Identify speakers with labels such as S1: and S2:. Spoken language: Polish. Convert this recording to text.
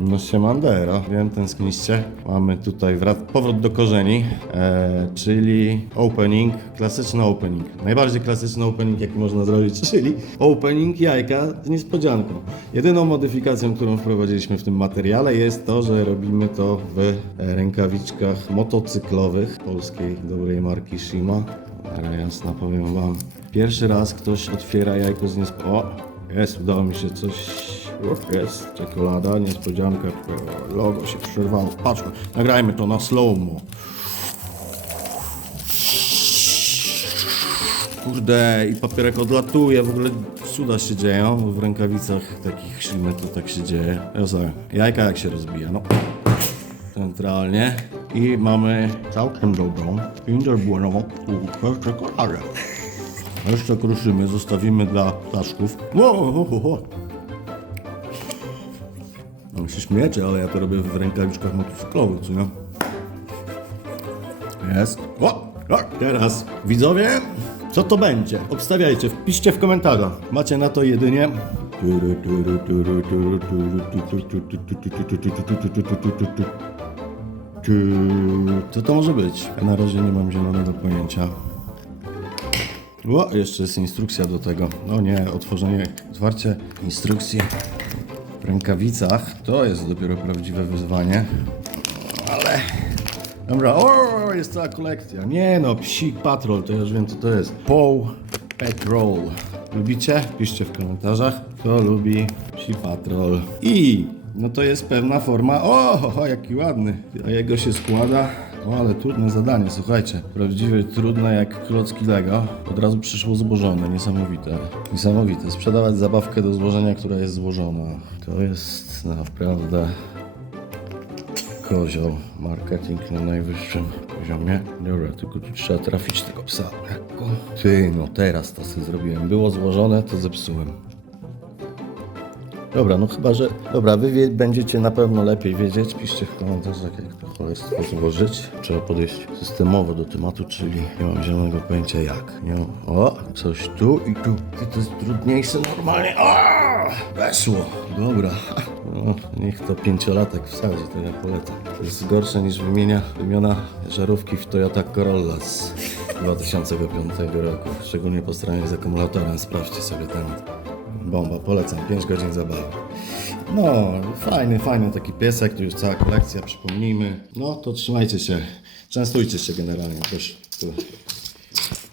S1: No siemandero, wiem, tęskniście. Mamy tutaj wrac- powrót do korzeni, e, czyli opening, klasyczny opening. Najbardziej klasyczny opening, jaki można zrobić, czyli opening jajka z niespodzianką. Jedyną modyfikacją, którą wprowadziliśmy w tym materiale jest to, że robimy to w rękawiczkach motocyklowych polskiej dobrej marki Shima. Ale jasno powiem wam. Pierwszy raz ktoś otwiera jajko z niespodzianką. Jest, udało mi się coś o, Jest czekolada, niespodzianka, logo się przerwało. Patrz, nagrajmy to na slow-mo. Kurde, i papierek odlatuje, w ogóle cuda się dzieją. W rękawicach takich to tak się dzieje. Sobie, jajka jak się rozbija, no. Centralnie. I mamy całkiem dobrą, kinderbłonową półkę czekoladę. Jeszcze kruszymy, zostawimy dla ptaszków. Ło, ho, ho, ho. No się śmiecie, ale ja to robię w rękawiczkach motocyklowych, co nie? Jest. O, o, teraz. Widzowie, co to będzie? Obstawiajcie, wpiszcie w komentarzach. Macie na to jedynie... Co to może być? Na razie nie mam zielonego pojęcia. O, jeszcze jest instrukcja do tego. No nie, otworzenie, otwarcie instrukcji w rękawicach to jest dopiero prawdziwe wyzwanie. Ale. Dobra, o, jest cała kolekcja. Nie no, Psi Patrol, to ja już wiem co to jest. Paw Patrol. Lubicie? Piszcie w komentarzach, kto lubi Psi Patrol. I no to jest pewna forma. O, jaki ładny. A jego się składa. O, ale trudne zadanie, słuchajcie. Prawdziwie trudne jak klocki Lego. Od razu przyszło złożone, niesamowite. Niesamowite. Sprzedawać zabawkę do złożenia, która jest złożona. To jest naprawdę kozioł. Marketing na najwyższym poziomie. Dobra, tylko tu trzeba trafić tego psa. Ty, no teraz to sobie zrobiłem. Było złożone, to zepsułem. Dobra, no chyba, że... Dobra, wy wie, będziecie na pewno lepiej wiedzieć. Piszcie w komentarzach, jak to cholerstwo złożyć. Trzeba podejść systemowo do tematu, czyli nie mam zielonego pojęcia jak. Nie mam... O, coś tu i tu. Ty, to jest trudniejsze normalnie. O, weszło. Dobra. No, niech to pięciolatek wsadzi, to ja polecam. To jest gorsze niż wymienia, wymiana żarówki w Toyota Corolla z 2005 roku. Szczególnie po stronie z akumulatorem. Sprawdźcie sobie ten Bomba, polecam, 5 godzin zabawy. No, fajny, fajny taki piesek, tu już cała kolekcja, przypomnijmy. No, to trzymajcie się, częstujcie się generalnie też. Tu